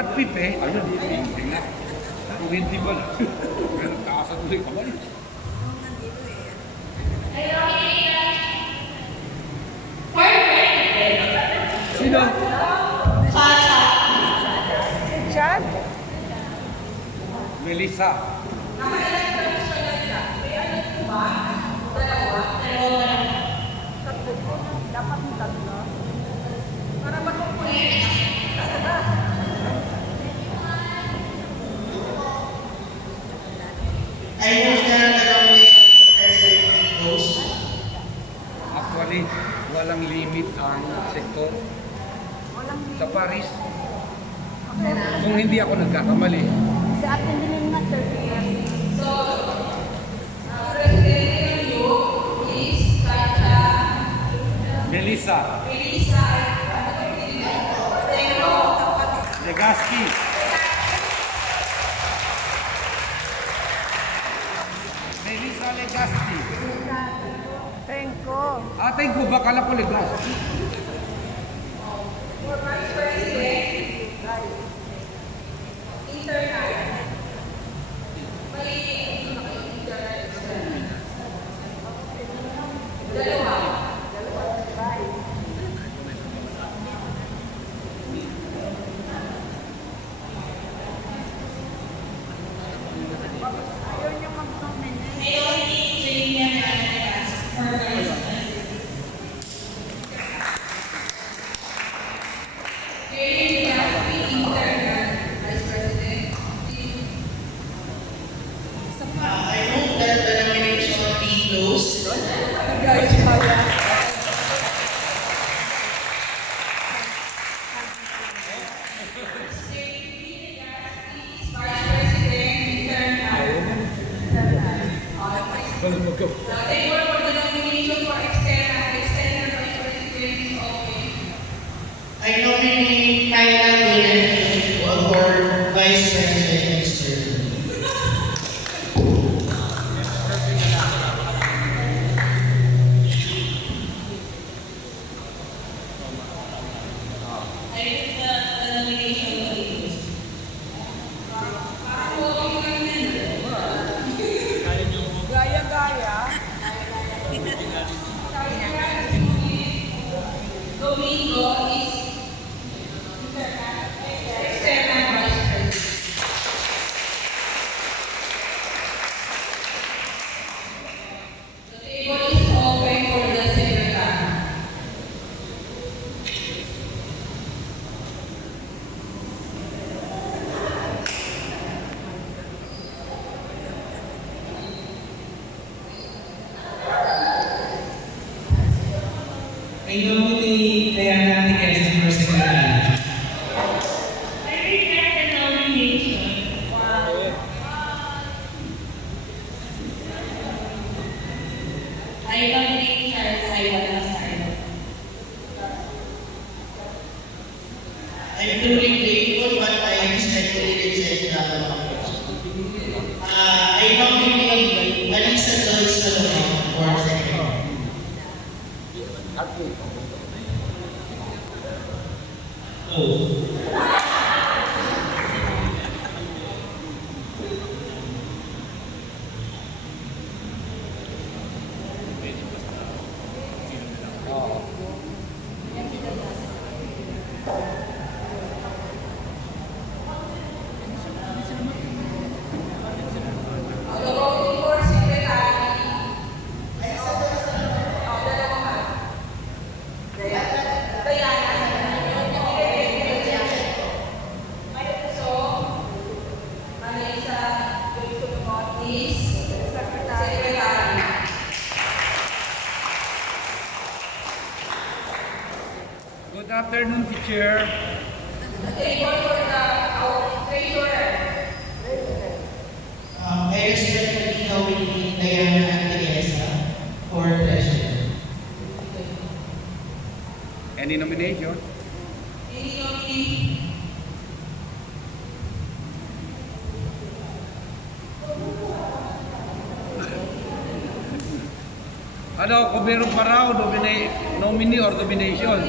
Brad Pitt eh. Ayun, hindi nga. Kung hindi ba na. Pero taasan ulit kamay. Sino? Chad? Melissa. Dapat mo tatlo. Para magkukulit. I understand the nomination for President goes. Actually, walang limit ang sektor sa Paris. Kung hindi ako nagkakamali. Sa atin din nga 30 years. So, President Yu is Melissa. Legaspi. Melissa Legaspi. Tengko. Tengko, bakala ko Legaspi. for Vice President, internal. Dalawa. Ayaw niya mag-nominate. I hope that the nomination be closed. I nominate Kyla Gulen for Vice President next term. Gaya-gaya. Domingo is external vice president. The table is open for the secretary. I nominate Diana Tiqueras for Secretary. I reject the nomination. I nominate Charles Ivan Lazaro. I'm truly grateful, but I respectfully reject the nomination. I nominate Alisa Joyce Salomon for Secretary. For secretary, Good afternoon, teacher. I respectfully nominate Diana Tiqueras for President. Any nomination? Ano, kung meron pa raw, nominee or nomination?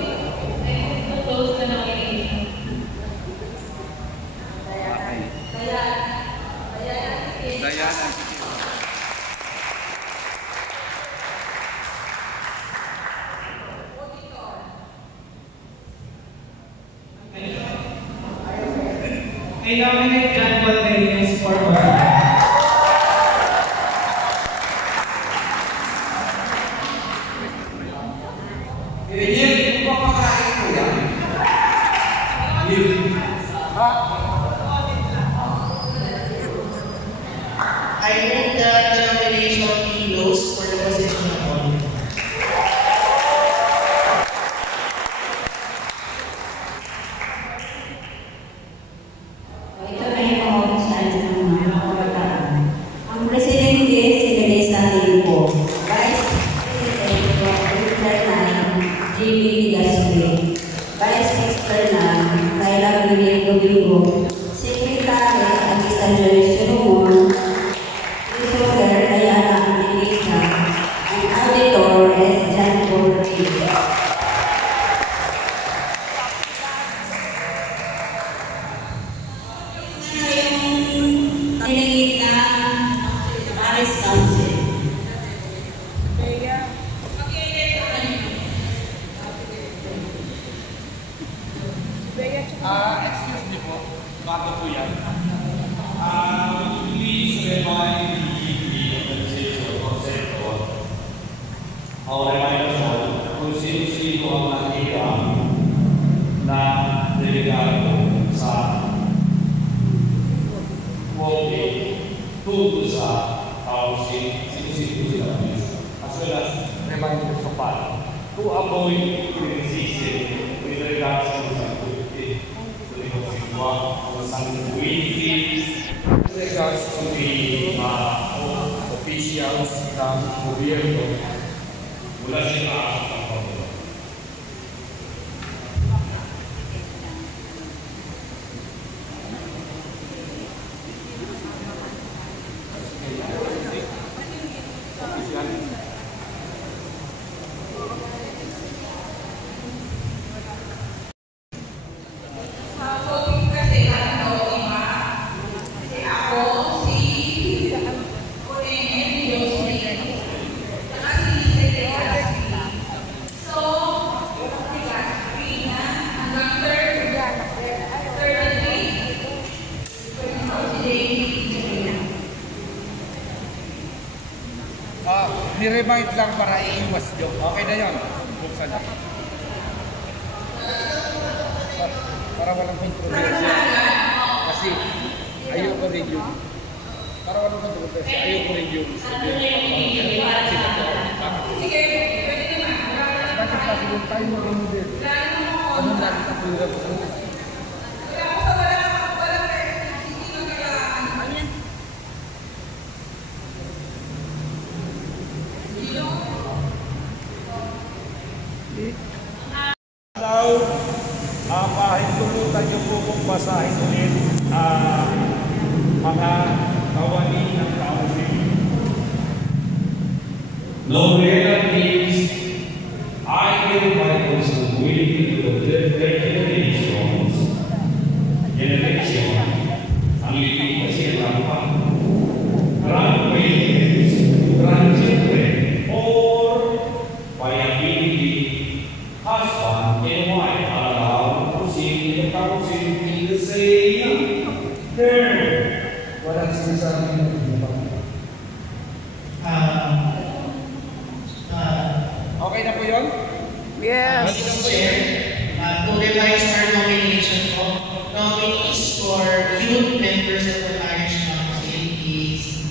I nominate John Valdes for Barangay. Yan, kung papakain ko yan. Yun. I move that the nomination be closed for the position of honor. Ito na yung mga opisyalis ng mga kabataan. Ang presidente, si Teresa Limpo. Vice President, Dr. Fernand G.B. Gasway. Vice External, Kayla Billy Domingo. Secretary, Agisa Joyce Solomon. Treasurer, Diana Angelita. And Auditor, S. John Borges. Delegate ng Paris Council. Excuse me po, bago po yan. Please remind the organization of sector. I'll remind us all kung sino-sino ang nakita na delegado sa voting tungkol sa housing, sino-sino sila as well as remind us pa to avoid criticism with regards to the regards to the officials ng gobyerno mula sila ang pagbabago. Ni-remind lang para iiwas nyo. Okay na yun. Buksan nyo. Para walang kontrobersya. Kasi ayoko rin yung para walang kontrobersya. Ayoko rin yung sige, pwede naman. Bakit kasi yung tayo mo din? Anong nakita ko yung pahintulutan niyo po kung basahin ulit mga kawani ng council. Lord relatives, I hereby constitute to the generations, ang ibig kasi lang pa, grandparents, grandchildren, or by ability, husband and wife, allowed to proceed in the council in the same term. Walang sinasabi ng iba. Okay na po yun? Yes. Mr. Chair, to revise our nomination po, nominees for youth members of the Parish Council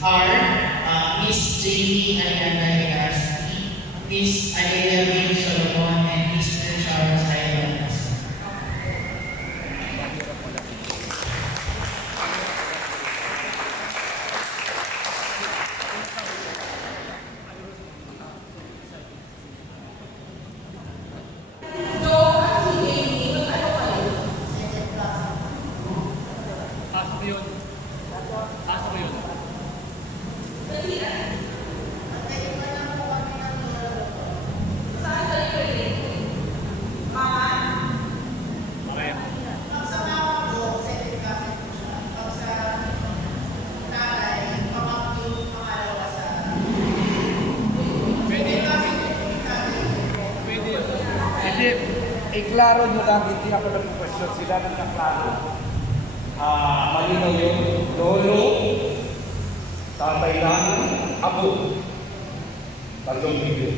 are Miss Jamie Ayala Legazpi, Miss Adelia B. Solomon, and Mr. Charles Ayala. Iklaro nyo lang, hindi ako nag-question sila ng kaklaro. malinaw yung lolo, tatay namin, apo. Tatlong video.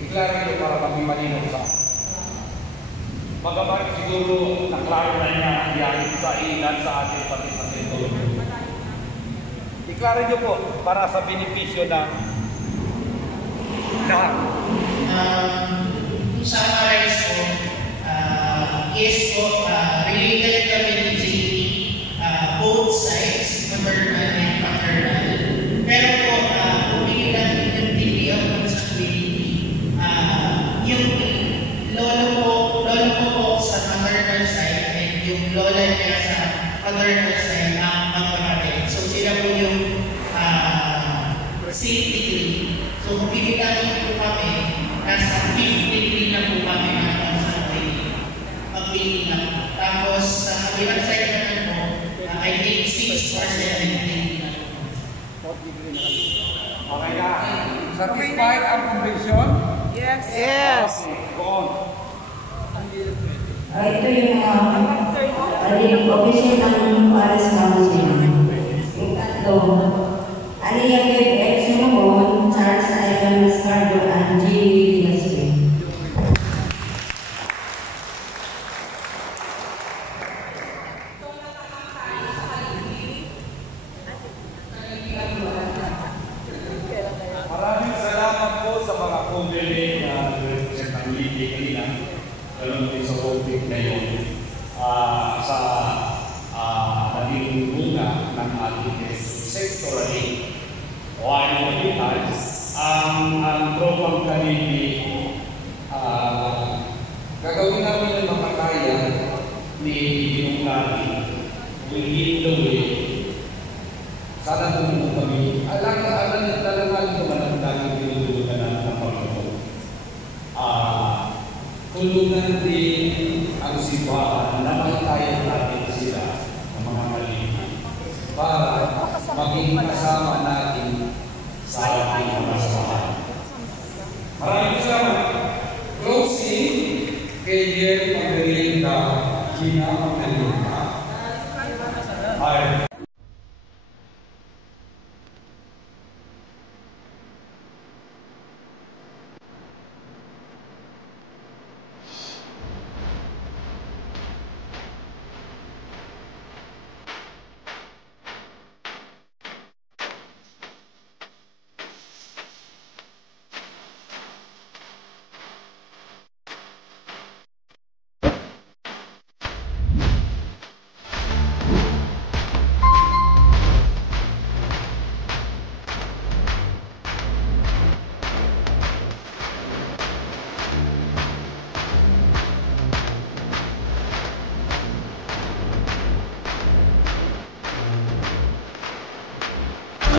Iklaro nyo para maging malinaw sa magabat siguro naklaro na niya yan sa ilan sa ating pati sa tito. Iklaro nyo po para sa benepisyo ng lahat. Sa rights ko, yes po, related kami ni Jamie, both sides, maternal and paternal. Pero po, hindi lang yung TV of responsibility. Yung lolo ko po sa maternal side and yung lola niya sa paternal side ang magkakapit. So sila po yung safety degree. So kung bibigyan po kami, nasa 50 degree na po kami na sa pag-pili na. Tapos sa kabilang side naman po, I think 6 or 7 degree na po. Okay na. Satisfied ang convention? Yes. Yes. Go on. Ito yung official ng Paris Council. Yung tatlo, Aliyah F. Sumabon, Charles Ivan Mascardo, and Jimmy Dilasque. Maraming salamat po sa mga kumilig na represent ng Lili kanina. Ganun din sa topic ngayon. Sa naging muna ng ating sectorally o ayaw mabitan, ang tropang kanini gagawin namin ng mga kaya ni Ginong Lali will lead the way